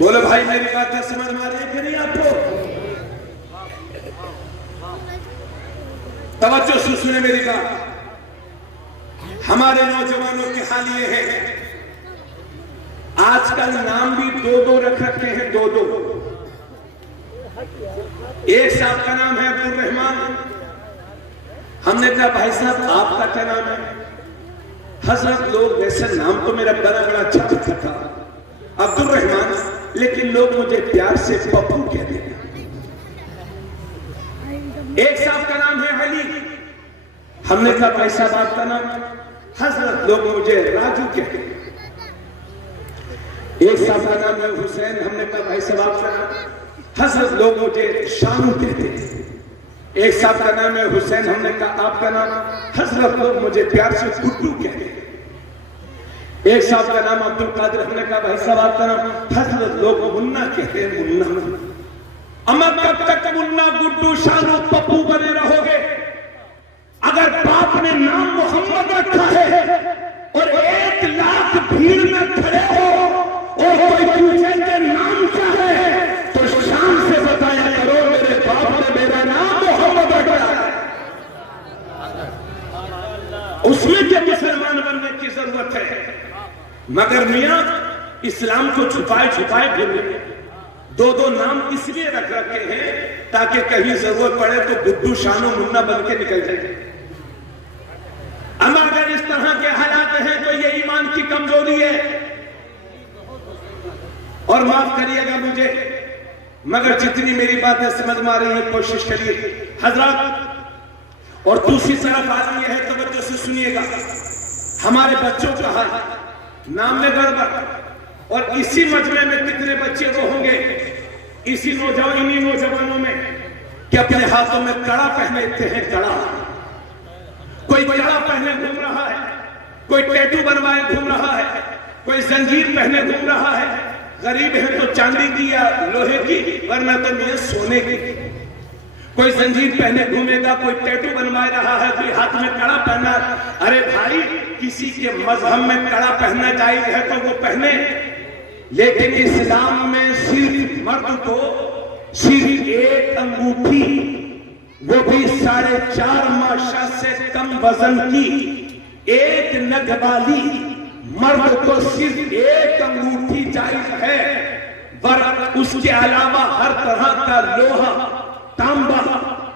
बोलो भाई मेरी बातें समझ में आ रही है कि नहीं आपको? तवज्जो से सुने मेरी बात। हमारे नौजवानों के हाल ये है, आजकल नाम भी दो दो रख रखे हैं, दो दो। एक साहब का नाम है अब्दुल रहमान। हमने कहा भाई साहब आपका क्या नाम है? हजरत लोग वैसे नाम तो मेरा बड़ा बड़ा अच्छा अच्छा था अब्दुल रहमान, लेकिन लोग मुझे प्यार से पप्पू कहते हैं। एक साहब का नाम है अली। हमने कहा भाई साहब आपका नाम? हजरत लोग मुझे राजू कहते हैं। एक साहब का नाम है हुसैन। हमने कहा भाई साहब आपका नाम? हजरत लोग मुझे शानू कहते हैं। एक साहब का नाम है हुसैन। हमने कहा आपका नाम? हजरत लोग मुझे प्यार से गुड्डू कहते हैं। एक साहब का नाम अब्दुल कादिर। हमने कहा भाई साहब आपका नाम? हजरत लोग मुन्ना कहते हैं, मुन्ना। अमर कब तक मुन्ना गुड्डू शानू पप्पू बने रहोगे? अगर बाप ने नाम मोहम्मद रखा है और 1 लाख भीड़ में खड़े हो और कोई पूछे कि नाम क्या है, तो शान से बताया करो मेरे बाप ने मेरा नाम मोहम्मद रखा है। उसमें क्या मुसलमान बनने की जरूरत है? मगर मियां इस्लाम को छुपाए छुपाए घूमे। दो दो नाम इसलिए रख रखे हैं ताकि कहीं जरूरत पड़े तो गुड्डू शानू मुन्ना बन के निकल जाए। अगर इस तरह के हालात हैं तो ये ईमान की कमजोरी है। और माफ करिएगा मुझे, मगर जितनी मेरी बातें समझ में आ रही है कोशिश करिए हजरत। और दूसरी तरफ आ रही है, तवज्जो से सुनिएगा, हमारे बच्चों का हाल नाम में गड़बड़। और इसी मजमे में कितने बच्चे वो होंगे इन्हीं नौजवानों में कि अपने हाथों में कड़ा पहनते हैं, कड़ा। कोई कड़ा पहने घूम रहा है, कोई टैटू बनवाए घूम रहा है, कोई जंजीर पहने घूम रहा है। गरीब है तो चांदी की या लोहे की, वरना तो नहीं सोने की। कोई जंजीर पहने घूमेगा, कोई टैटू बनवाए रहा है, कोई हाथ में कड़ा पहना। अरे भाई, किसी के मजहब में कड़ा पहनना जायज है तो वो पहने, लेकिन इस्लाम में सिर्फ मर्द को सिर्फ एक अंगूठी, वो भी 4.5 माशा से कम वजन की, एक नग वाली मर्द को सिर्फ एक अंगूठी जायज है। पर उसके अलावा हर तरह का लोहा, तांबा,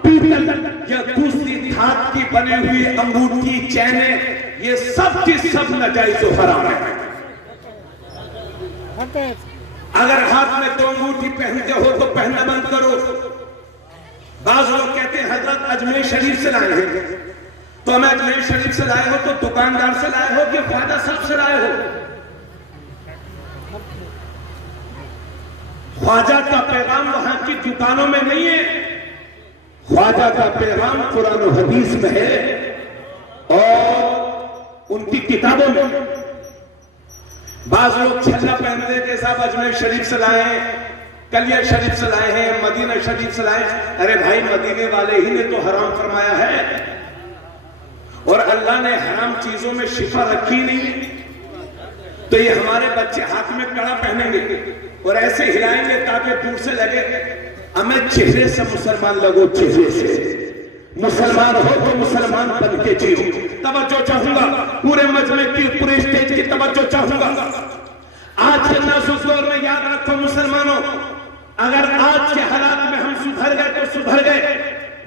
पीतल या दूसरी धात की बनी हुई अंगूठी, चैने, ये सब की सब नाजायज और हराम है। अगर हाथ में तो अंगूठी पहनते हो तो पहनना बंद करो। बाज लोग कहते हैं हजरत अजमेर शरीफ से लाए हैं, तो हमें अजमेर शरीफ से लाए हो तो दुकानदार से लाए हो कि ख्वाजा साहब से लाए हो? ख्वाजा का पैगाम वहां की दुकानों में नहीं है, ख्वाजा का पैगाम कुरान और हदीस में है और उनकी किताबों में। बाज लोग छल्ला पहनते के साहब अजमेर शरीफ से लाए हैं, कलिया शरीफ से लाए हैं, मदीना शरीफ से लाए। अरे भाई, मदीने वाले ही ने तो हराम फरमाया है और अल्लाह ने हराम चीजों में शिफा रखी नहीं। तो ये हमारे बच्चे हाथ में कड़ा पहनेंगे और ऐसे हिलाएंगे ताकि दूर से लगे हमें चेहरे से मुसलमान लगो, चेहरे से मुसलमान हो तो मुसलमान बन के जियो। तवज्जो चाहूंगा, पूरे मजमे की, पूरे स्टेज की तवज्जो चाहूंगा। आज के नाजुक दौर में याद रखो मुसलमानों, अगर आज के हालात में हम सुधर गए तो सुधर गए,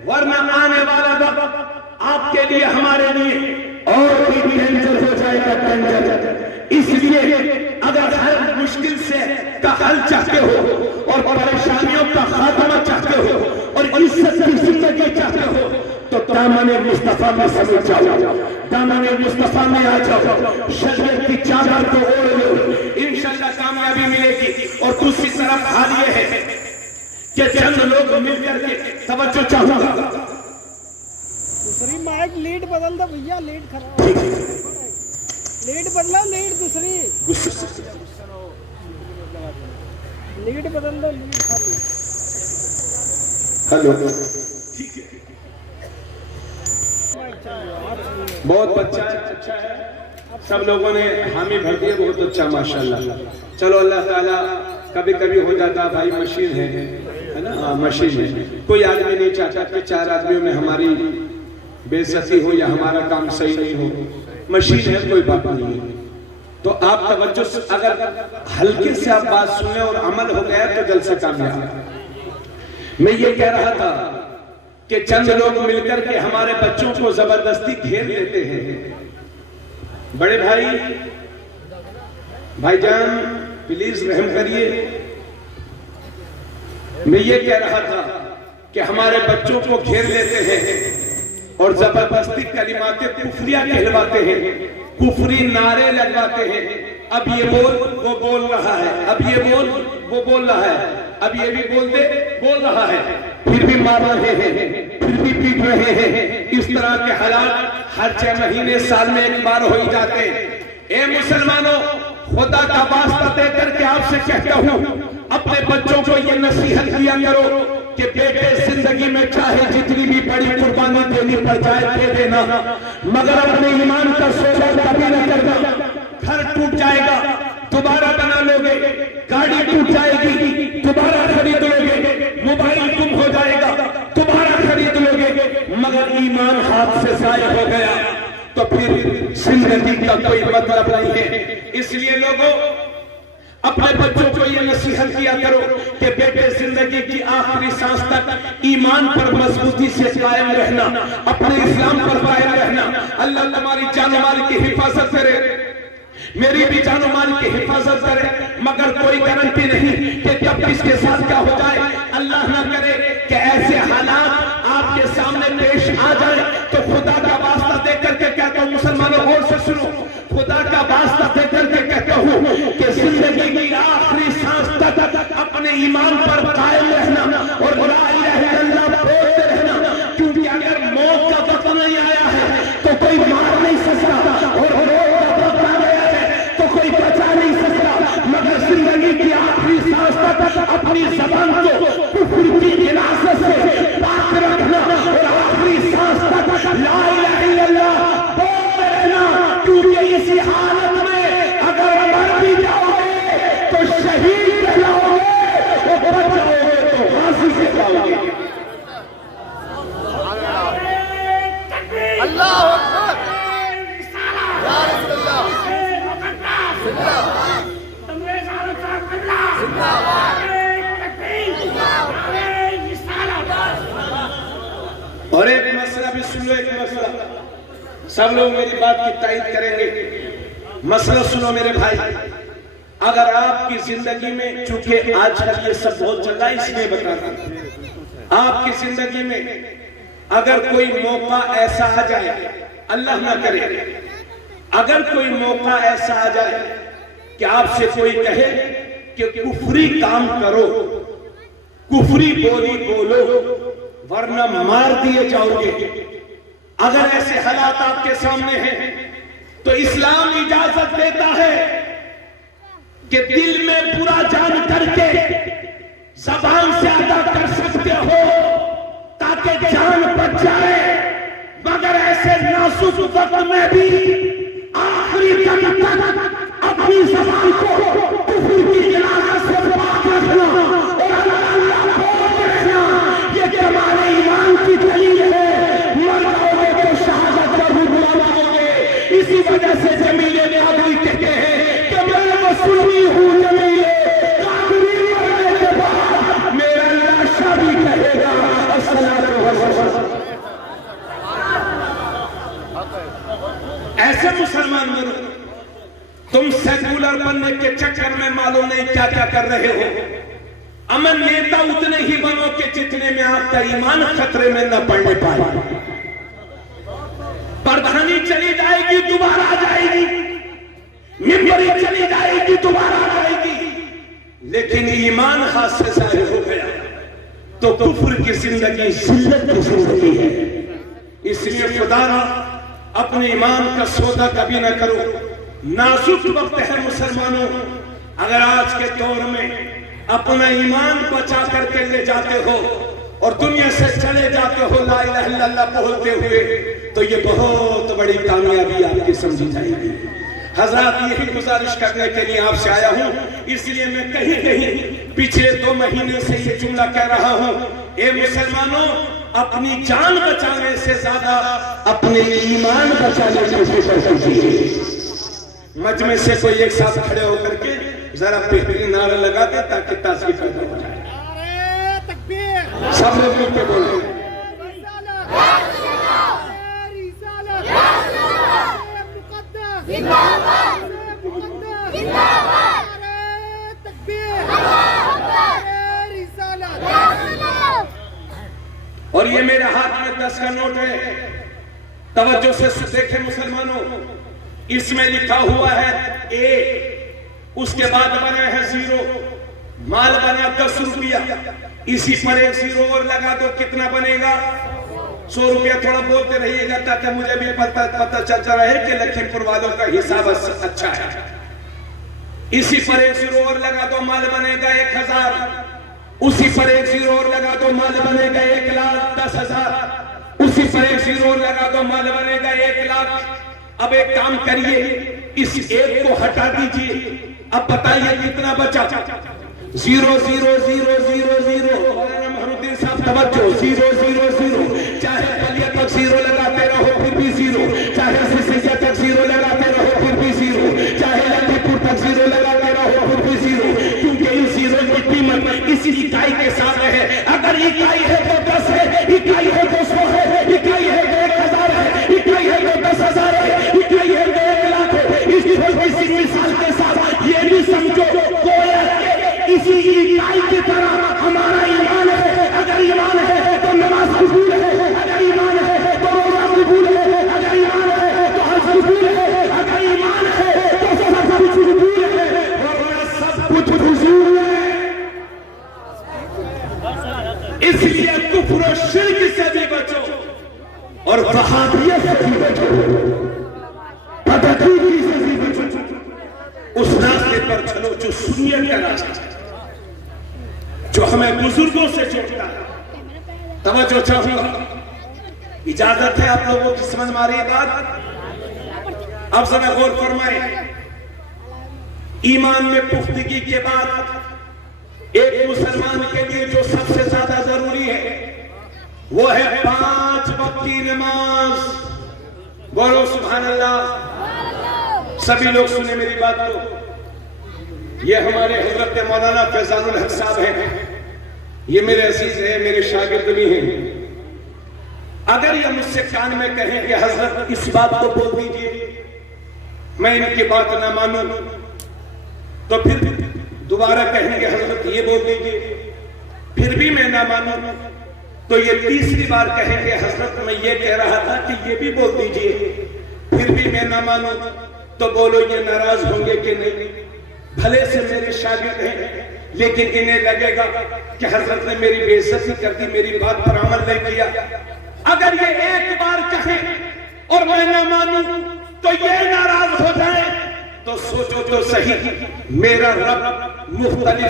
वरना आने वाला वक्त आपके लिए, हमारे लिए और भी डेंजर हो जाएगा, डेंजर। इसलिए अगर हर मुश्किल से का हल चाहते हो और परेशानियों का खात्मा चाहते हो और इज्जत की जिंदगी चाहते हो तो दामन मुस्तफा में समझ जाओ, दामन मुस्तफा में आ जाओ, शरीयत की चादर को ओढ़ लो, इंशाअल्लाह कामयाबी मिलेगी। और दूसरी तरफ हाल ये है कि चंद लोग मिलकर के, तवज्जो चाहूंगा, दूसरी माइक लीड बदल दो भैया, लीड खराब, लीड बदला, लीड दूसरी लीड बदल दो, लीड खाली। हेलो, ठीक है, बहुत अच्छा है, सब लोगों ने हामी भर दिया, बहुत अच्छा, माशाल्लाह। चलो अल्लाह ताला कभी कभी हो जाता है भाई, मशीन है ना, हाँ मशीन है। कोई आदमी नहीं चाहता कि 4 आदमियों में हमारी बेइज्जती हो या हमारा काम सही नहीं हो। मशीन है, कोई बात नहीं है। तो आप तवज्जो से अगर हल्के से आप बात सुने और अमल हो गया तो जल्द से कामयाब। मैं ये कह रहा था कि चंद लोग मिलकर के हमारे बच्चों को जबरदस्ती घेर लेते हैं। बड़े भाईजान प्लीज रहम करिए। मैं ये कह रहा था कि हमारे बच्चों को घेर लेते हैं और जबरदस्ती कलिमाते कुफरिया कहलवाते हैं, कुफरी नारे लगवाते हैं। अब ये बोल वो बोल रहा है, अब ये बोल वो बोल रहा है, अब ये भी बोल रहा है, फिर भी मार रहे हैं, फिर भी पीट रहे हैं। इस तरह के हालात हर 6 महीने साल में एक बार हो ही जाते हैं। ए मुसलमानों, खुदा का वास्ता देकर के आपसे कहता हूं, अपने बच्चों को ये नसीहत किया करो कि बेटे जिंदगी में चाहे जितनी भी बड़ी कुर्बानी देनी पड़ जाए दे देना, मगर अपने ईमान का सौदा कभी न करना। घर टूट जाएगा दोबारा बना लोगे, गाड़ी टूट जाएगी दोबारा खरीद लोगे, मोबाइल गुम हो जाएगा दोबारा खरीद लोगे, मगर ईमान हाथ से जाया हो गया तो फिर जिंदगी का कोई मतलब नहीं है। इसलिए लोगों, अपने बच्चों को यह नसीहत किया करो कि बेटे जिंदगी की आखिरी सांस तक ईमान पर मजबूती से कायम रहना, अपने इस्लाम पर कायम रहना। अल्लाह तुम्हारी जान माल की हिफाजत करे, मेरी भी जान माल की हिफाजत करे, मगर कोई गारंटी नहीं कि जब किसके साथ क्या हो जाए। अल्लाह ना करे कि ऐसे हालात आपके सामने पेश आ जाए तो खुदा का वास्ता देकर के कहता हूं, मुसलमानों गौर से सुनो, खुदा का वास्ता देकर के कहता हूं कि जिंदगी की आखिरी सांस तक अपने ईमान पर कायम रहना और ला इलाहा इल्लल्लाह बोलते रहना, क्योंकि अगर मौत का वक्त नहीं आया है तो कोई मार नहीं सकता और मौत का वक्त आ गया है तो कोई बचा नहीं सकता। मगर जिंदगी की आखिरी सांस तक अपनी जबान को कुफ्र की गिलासत से पाक रखना और आखिरी सांस तक ला इलाहा इल्लल्लाह बोलते रहना, क्योंकि इसी हालत में अगर मर भी जाओगे तो शहीद कहलाओगे और बच जाओगे तो फांसी से जाओगे। अल्लाह अकबर, या रसूलल्लाह, और एक मसला भी सुनो, एक मसला सब लोग मेरी बात की तायीद करेंगे। मसला सुनो मेरे भाई, अगर आपकी जिंदगी में, चूंकि आजकल ये सब बहुत चल रहा है इसलिए बता रहा हूं, आपकी जिंदगी में अगर कोई मौका ऐसा आ जाए, अल्लाह ना करे, अगर कोई मौका ऐसा आ जाए कि आपसे कोई कहे कि कुफरी काम करो, कुफरी बोली बोलो वरना मार दिए जाओगे, अगर ऐसे हालात आपके सामने हैं तो इस्लाम इजाजत देता है कि दिल में बुरा जान करके जबान से अदा कर सकते हो ताकि जान बच जाए, मगर ऐसे नाजुक वक्त में भी आखिरी दम तक अपनी जबान को कुफ्र की गिलासत से पाक रखना और अल्लाह बोलते रहना, ये तुम्हारे ईमान की दलील है। मर जाओगे तो शहादत पर भी बुलाओगे। इसी वजह से जमीले ने अभी कहते हैं कि मैं मसलूमी हूं, जमीले काफिरी मरने के बाद मेरा लाशा भी कहेगा अस्सलातु वस्सलाम। ऐसे मुसलमान लोग, तुम सेकुलर बनने के चक्कर में मालूम नहीं क्या क्या कर रहे हो। अमन नेता उतने ही बनो कि जितने में आपका ईमान खतरे में न पड़ने पाए। प्रधानी चली जाएगी दोबारा आ जाएगी, मिंबरी चली जाएगी दोबारा आ जाएगी, लेकिन ईमान हाथ से जाहिर हो गया तो कुफ्र की जिंदगी जिल्लत की जिंदगी है। इसलिए खुदारा अपने ईमान का सौदा कभी न करो। नाजुक वक्त है मुसलमानों, अगर आज के दौर में अपना ईमान बचा करके ले जाते हो और दुनिया से चले जाते हो ला इलाहा इल्लल्लाह बोलते हुए, तो ये बहुत बड़ी कामयाबी आपकी समझी जाएगी। हजरत यही गुजारिश करने के लिए आपसे आया हूं, इसलिए मैं कहीं कहीं पिछले 2 महीने से ये जुमला कह रहा हूं, ए मुसलमानों, अपनी जान बचाने से ज्यादा अपने ईमान बचाने की कोशिश कीजिए। मजमे से कोई एक साथ खड़े होकर के जरा बेहतरीन नारा लगा दे ताकि ताजगी पैदा हो जाए। नारे तकबीर, सब लोग मिलकर बोले और ये मेरे हाथ में 10 का नोट है। तवज्जो से देखें मुसलमानों, इसमें लिखा हुआ है ए, उसके बाद बना है 0, माल बना 10 रुपया, इसी पर एक 0 और लगा दो, कितना बनेगा? 100 रुपया। थोड़ा बोलते रहिएगा ताकि मुझे भी पता चलता रहे कि लखीमपुर वालों का हिसाब अच्छा है। इसी पर एक 0 और लगा दो, माल बनेगा 1000। उसी पर एक 0 और लगा दो, माल बनेगा 1,10,000। उसी पर एक 0 और लगा दो, माल बनेगा 1 लाख। अब एक काम करिए, इस एक को हटा दीजिए, अब बताइए कितना बचा? 0 0 0 0 0। महरुद्दीन साहब तवज्जो, 0 0 0। चाहे बलिया तक 0 लगाते रहो फिर भी 0, चाहे सिसिया तक 0 लगाते रहो फिर भी 0, चाहे लखीमपुर तक 0 लगाते रहो फिर भी 0, क्योंकि इन 0 की कीमत इसी इकाई के साथ है। अगर इकाई है तो 10 है, इकाई है तो 100 है, इकाई है तो 1000 है, इकाई है तो 10,000 है, इकाई है तो 1 लाख है। इस छोटी सी मिसाल के साथ ये भी समझो, इसी इकाई की तरह हमारा ईमान है। अगर ईमान है तो नमाज कबूल है, अगर ईमान है तो रोजा कबूल है, अगर ईमान है तो हज कबूल है, अगर ईमान है तो सब कुछ कबूल है, और सब कुछ हुजूर है। इसलिए कुफ्र और शिर्क से भी बचो और वहाबियत से भी बचो, बदअकीदगी से भी बचो। उस रास्ते पर चलो जो सुन्नियत का रास्ता, जो हमें बुजुर्गों से जोड़ता है। तवज्जो चाहूंगा, इजाजत है आप लोगों की समझ में आ रही बात? अब जरा गौर फरमाए। ईमान में पुख्तगी के बाद एक मुसलमान के लिए जो सबसे ज्यादा जरूरी है वो है 5 वक्त की नमाज। बोलो सुभान अल्लाह। सभी लोग सुने मेरी बात को। ये हमारे हजरत मौलाना फैजानुल हक साहब हैं, ये मेरे अजीज हैं, मेरे शागिर्द भी हैं। अगर ये मुझसे कान में कहें कि हजरत इस बात को बोल दीजिए, मैं इनकी बात ना मानूं, तो फिर दोबारा कहेंगे हजरत ये बोल दीजिए, फिर भी मैं ना मानूं, तो ये तीसरी बार कहेंगे हजरत मैं ये कह रहा था कि ये भी बोल दीजिए, फिर भी मैं ना मानूं, तो बोलो ये नाराज होंगे कि नहीं? भले से मेरे शागिर्द हैं, लेकिन इन्हें लगेगा कि हजरत ने मेरी बेइज्जती कर दी, मेरी बात पर अमल नहीं किया। अगर ये एक बार कहे और मैं ना मानूं तो ये नाराज हो जाए, तो सोचो तो सही, मेरा रब मुख्तलिफ